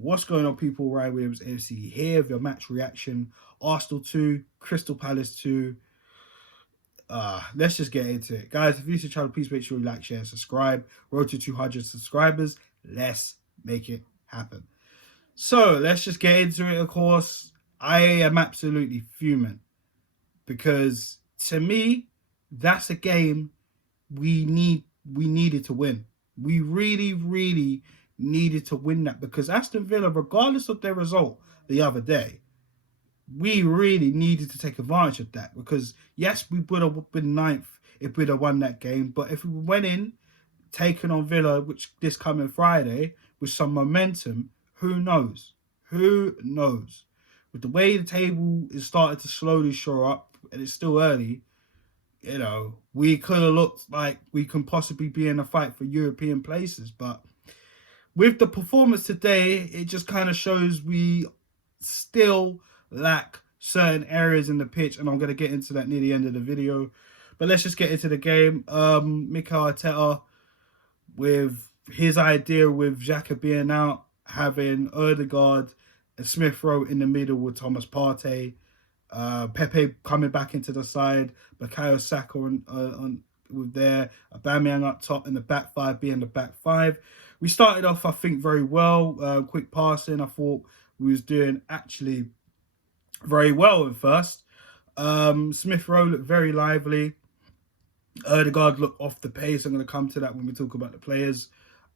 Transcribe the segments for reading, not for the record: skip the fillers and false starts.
What's going on, people? Ryan Williams MC here with your match reaction. Arsenal 2, Crystal Palace 2. Let's just get into it. Guys, if you're new to the channel, please make sure you like, share, and subscribe. Road to 200 subscribers. Let's make it happen. So, let's just get into it, of course. I am absolutely fuming because, to me, that's a game we needed to win. We really needed to win that because Aston Villa, regardless of their result the other day, we really needed to take advantage of that because, yes, we would have been ninth if we'd have won that game. But if we went in, taking on Villa, which this coming Friday, with some momentum, who knows? Who knows? With the way the table is starting to slowly shore up, and it's still early, we could have looked like we can possibly be in a fight for European places. But with the performance today, it just kind of shows we still lack certain areas in the pitch, and I'm going to get into that near the end of the video. But let's just get into the game. Mikel Arteta, with his idea with Xhaka being out, having Odegaard and Smith Rowe in the middle with Thomas Partey, Pepe coming back into the side, Bukayo Saka on with there, Aubameyang up top, and the back five being the back five. We started off, I think, very well. Quick passing. I thought we was doing actually very well at first. Smith Rowe looked very lively. Odegaard looked off the pace. I'm going to come to that when we talk about the players.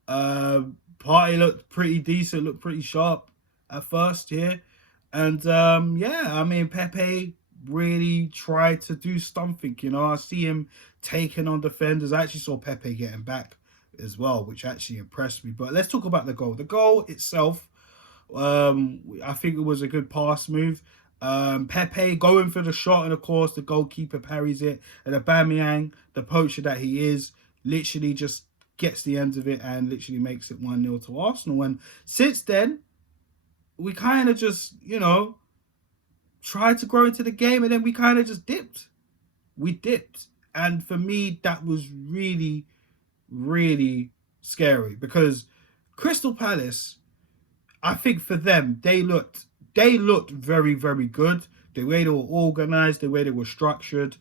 Partey looked pretty decent, looked pretty sharp at first here. And yeah, I mean, Pepe really tried to do something. I see him taking on defenders. I actually saw Pepe getting back as well, which actually impressed me. But let's talk about the goal. The goal itself, I think it was a good pass move. Pepe going for the shot, and of course the goalkeeper parries it, and Aubameyang, the poacher that he is, literally just gets the end of it and literally makes it 1-0 to Arsenal. And since then, we kind of just, tried to grow into the game, and then we kind of just dipped. We dipped. And for me, that was really scary because Crystal Palace, I think for them, they looked very good. The way they were organized, the way they were structured.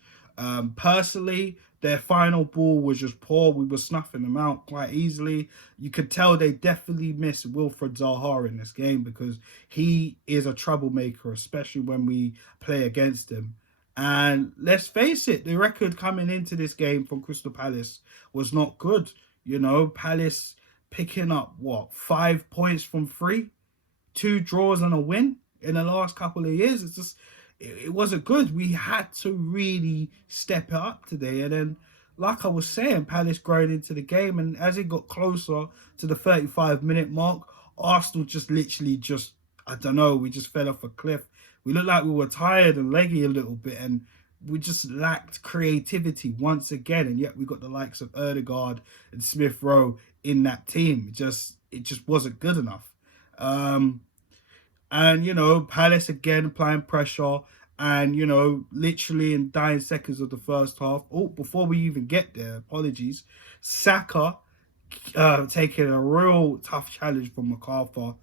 Personally, their final ball was just poor. We were snuffing them out quite easily. You could tell they definitely missed Wilfred Zaha in this game because he is a troublemaker, especially when we play against him. And let's face it, the record coming into this game from Crystal Palace was not good. Palace picking up, 5 points from 3? 2 draws and a win in the last couple of years. It wasn't good. We had to really step it up today. And then, like I was saying, Palace growing into the game. And as it got closer to the 35-minute mark, Arsenal I don't know, we just fell off a cliff. We looked like we were tired and leggy a little bit. And we just lacked creativity once again. And yet we got the likes of Odegaard and Smith Rowe in that team. It just wasn't good enough. And, Palace again applying pressure. And, literally in dying seconds of the first half. Oh, before we even get there, apologies. Saka taking a real tough challenge from MacArthur.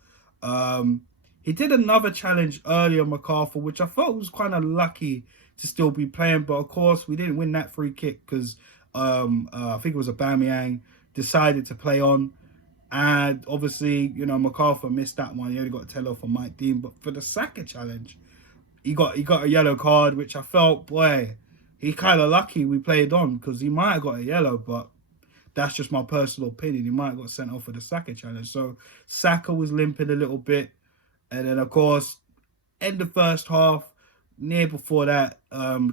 He did another challenge earlier, MacArthur, which I thought was kind of lucky to still be playing. But, of course, we didn't win that free kick because I think it was Aubameyang decided to play on. And obviously, MacArthur missed that one. He only got a tell off for Mike Dean. But for the Saka challenge, he got a yellow card, which I felt, boy, he kind of lucky we played on because he might have got a yellow, but that's just my personal opinion. He might have got sent off for the Saka challenge. So Saka was limping a little bit. And then, of course, end the first half, near before that,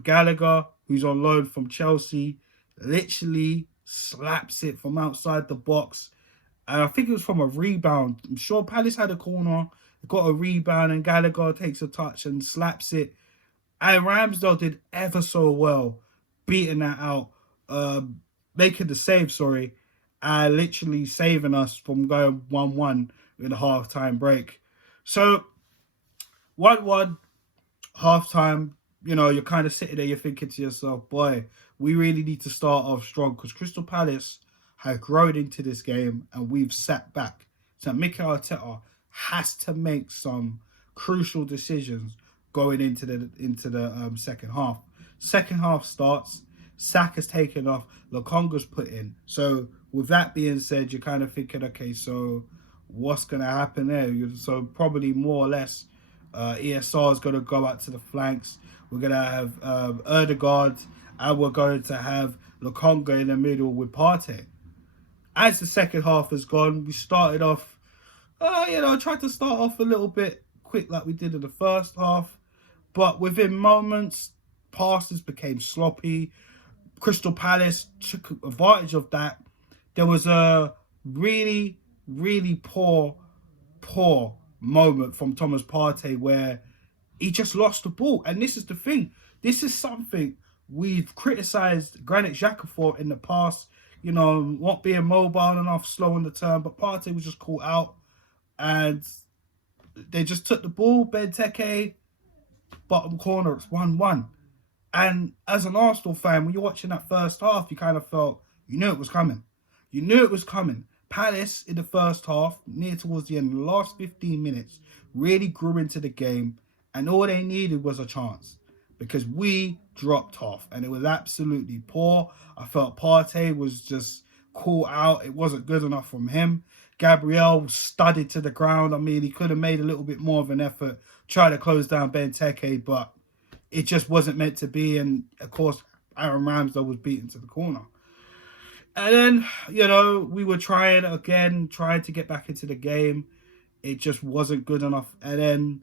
Gallagher, who's on loan from Chelsea, literally slaps it from outside the box. And I think it was from a rebound. I'm sure Palace had a corner, got a rebound, and Gallagher takes a touch and slaps it. And Ramsdale did ever so well, beating that out, making the save, and literally saving us from going 1-1 in the half-time break. So, 1-1, half-time, you're kind of sitting there, you're thinking to yourself, boy, we really need to start off strong because Crystal Palace have grown into this game and we've sat back. So Mikel Arteta has to make some crucial decisions going into the second half. Second half starts, Saka's taken off, Lokonga's put in. So with that being said, you're kind of thinking, okay, so what's going to happen there? So probably more or less ESR is going to go out to the flanks. We're going to have Ødegaard, and we're going to have Lokonga in the middle with Partey. As the second half has gone, we started off, tried to start off a little bit quick like we did in the first half. But within moments, passes became sloppy. Crystal Palace took advantage of that. There was a really, really poor moment from Thomas Partey where he just lost the ball. And this is the thing. This is something we've criticised Granit Xhaka for in the past. Not being mobile enough, slow on the turn. But Partey was just caught out. And they just took the ball. Benteke, bottom corner, it's 1-1. And as an Arsenal fan, when you're watching that first half, you kind of felt, you knew it was coming. You knew it was coming. Palace in the first half, near towards the end, the last 15 minutes, really grew into the game. And all they needed was a chance. Because we dropped off. And it was absolutely poor. I felt Partey was just caught out. It wasn't good enough from him. Gabriel studied to the ground. I mean, he could have made a little bit more of an effort, try to close down Benteke, but it just wasn't meant to be. And, of course, Aaron Ramsdale was beaten to the corner. And then, we were trying to get back into the game. It just wasn't good enough. And then,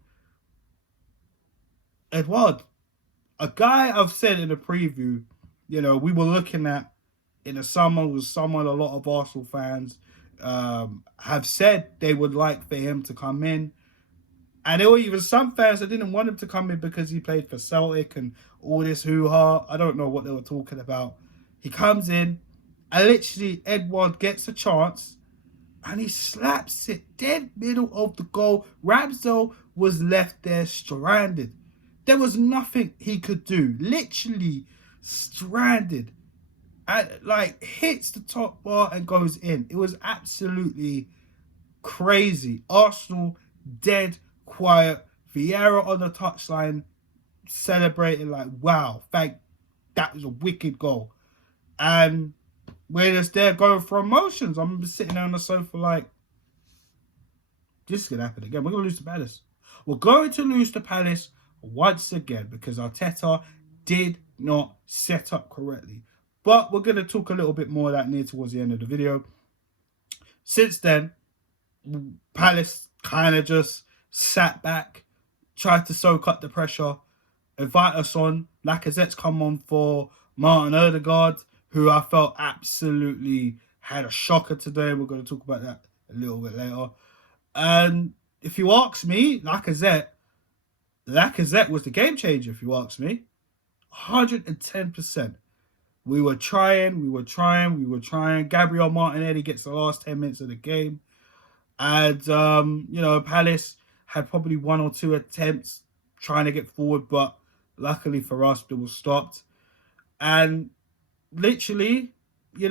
Edouard, a guy I've said in the preview, we were looking at in the summer, was someone a lot of Arsenal fans have said they would like for him to come in. And there were even some fans that didn't want him to come in because he played for Celtic and all this hoo-ha. I don't know what they were talking about. He comes in, and literally Edouard gets a chance, and he slaps it dead middle of the goal. Ramsdale was left there stranded. There was nothing he could do. Literally stranded. And hits the top bar and goes in. It was absolutely crazy. Arsenal dead quiet. Vieira on the touchline celebrating wow, that was a wicked goal. And we're just there going for emotions. I remember sitting there on the sofa this is going to happen again. We're going to lose to Palace. We're going to lose to Palace once again because Arteta did not set up correctly. But we're going to talk a little bit more of that near towards the end of the video. Since then, Palace kind of just sat back, tried to soak up the pressure, invite us on. Lacazette's come on for Martin Ødegaard, who I felt absolutely had a shocker today. We're going to talk about that a little bit later. And if you ask me, Lacazette was the game changer, if you ask me. 110%. We were trying. Gabriel Martinelli gets the last 10 minutes of the game. And, Palace had probably one or two attempts trying to get forward, but luckily for us, they were stopped. And literally, we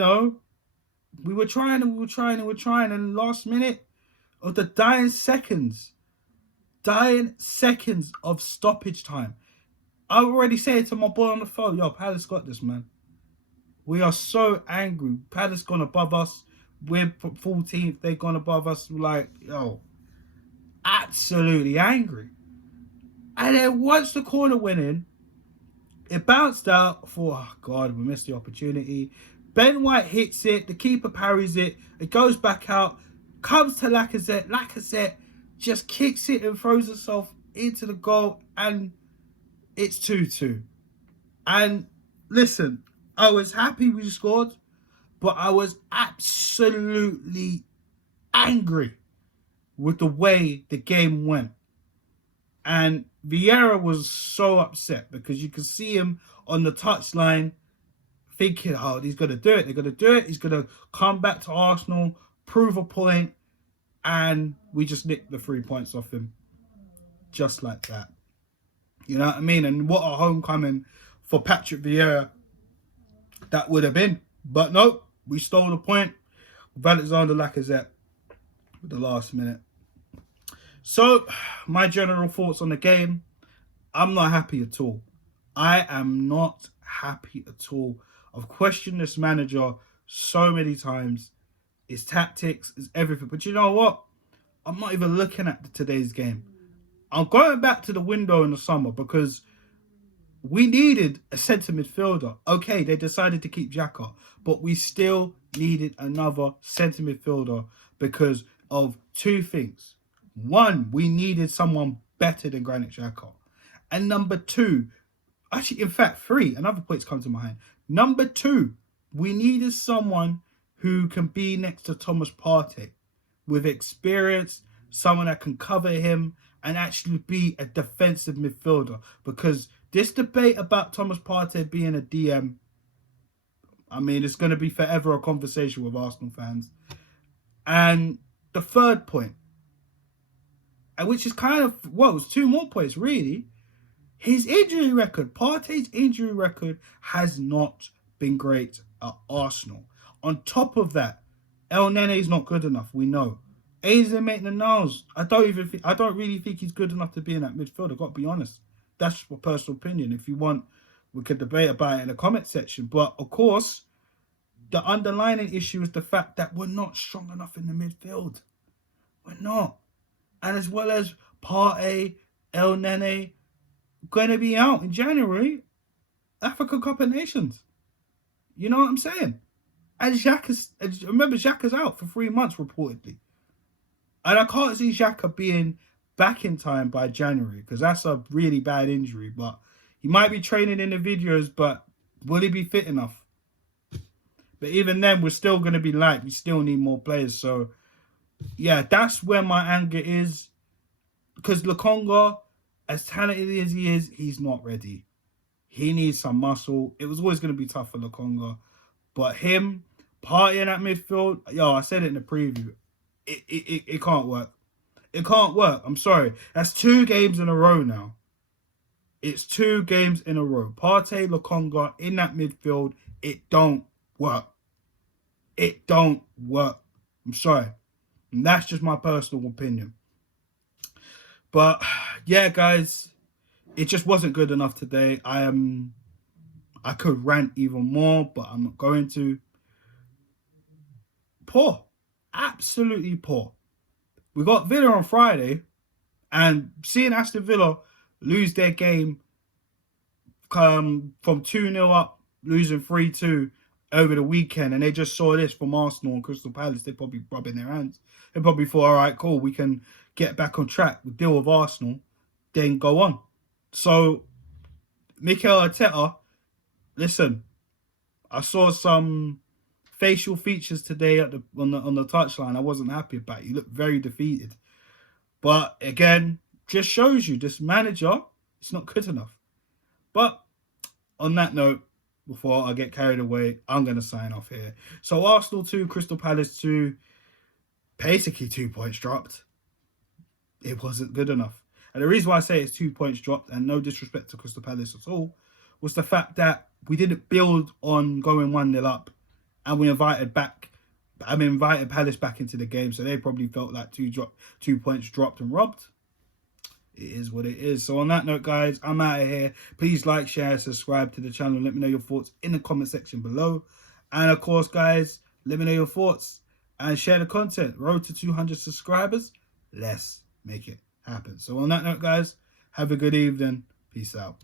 were trying. And last minute of the dying seconds of stoppage time, I already said to my boy on the phone, yo, Palace got this, man. We are so angry. Palace gone above us. We're 14th. They've gone above us. Absolutely angry. And then once the corner went in, it bounced out. Oh, God, we missed the opportunity. Ben White hits it. The keeper parries it. It goes back out. Comes to Lacazette. Lacazette just kicks it and throws herself into the goal. And it's 2-2. And listen, I was happy we scored, but I was absolutely angry with the way the game went. And Vieira was so upset because you could see him on the touchline thinking, oh, he's going to do it. They're going to do it. He's going to come back to Arsenal, prove a point, and we just nicked the 3 points off him. Just like that. You know what I mean? And what a homecoming for Patrick Vieira that would have been. But nope, we stole the point with Alexander Lacazette with the last minute. So, my general thoughts on the game. I'm not happy at all. I am not happy at all. I've questioned this manager so many times. His tactics, his everything. But you know what? I'm not even looking at today's game. I'm going back to the window in the summer because we needed a centre midfielder. Okay, they decided to keep Xhaka, but we still needed another centre midfielder because of two things. One, we needed someone better than Granit Xhaka. And number two, actually, in fact, three, another point's come to mind. Number two, we needed someone who can be next to Thomas Partey with experience, someone that can cover him and actually be a defensive midfielder. Because this debate about Thomas Partey being a DM, I mean, it's going to be forever a conversation with Arsenal fans. And the third point, and which is kind of, well, it's two more points, really. His injury record, Partey's injury record has not been great at Arsenal. On top of that, El Nene's not good enough, we know. Ainsley Maitland-Niles, I don't really think he's good enough to be in that midfield, I've got to be honest. That's my personal opinion. If you want, we could debate about it in the comment section. But of course, the underlying issue is the fact that we're not strong enough in the midfield. We're not. And as well as Partey, El Nene, going to be out in January, Africa Cup of Nations. You know what I'm saying? And Xhaka's out for 3 months reportedly. And I can't see Xhaka being back in time by January because that's a really bad injury. But he might be training in the videos, but will he be fit enough? But even then, we're still going to be light. We still need more players. So, yeah, that's where my anger is. Because Lokonga, as talented as he is, he's not ready. He needs some muscle. It was always going to be tough for Lokonga. But him, partying at midfield, yo, I said it in the preview. It can't work. It can't work. I'm sorry. That's 2 games in a row now. It's 2 games in a row. Partey, Lokonga in that midfield. It don't work. It don't work. I'm sorry. And that's just my personal opinion. But yeah, guys, it just wasn't good enough today. I could rant even more, but I'm not going to. Poor. Absolutely poor. We got Villa on Friday, and seeing Aston Villa lose their game from 2-0 up, losing 3-2 over the weekend, and they just saw this from Arsenal and Crystal Palace, they're probably rubbing their hands. They probably thought, all right, cool, we can get back on track, we deal with Arsenal, then go on. So, Mikel Arteta, listen, I saw some facial features today on the touchline. I wasn't happy about it. He looked very defeated. But again, just shows you this manager, it's not good enough. But on that note, before I get carried away, I'm going to sign off here. So Arsenal 2, Crystal Palace 2, basically 2 points dropped. It wasn't good enough. And the reason why I say it's 2 points dropped, and no disrespect to Crystal Palace at all, was the fact that we didn't build on going 1-0 up. And we invited Palace back into the game. So they probably felt like 2 points dropped and robbed. It is what it is. So on that note, guys, I'm out of here. Please like, share, subscribe to the channel. Let me know your thoughts in the comment section below. And of course, guys, let me know your thoughts and share the content. Road to 200 subscribers. Let's make it happen. So on that note, guys, have a good evening. Peace out.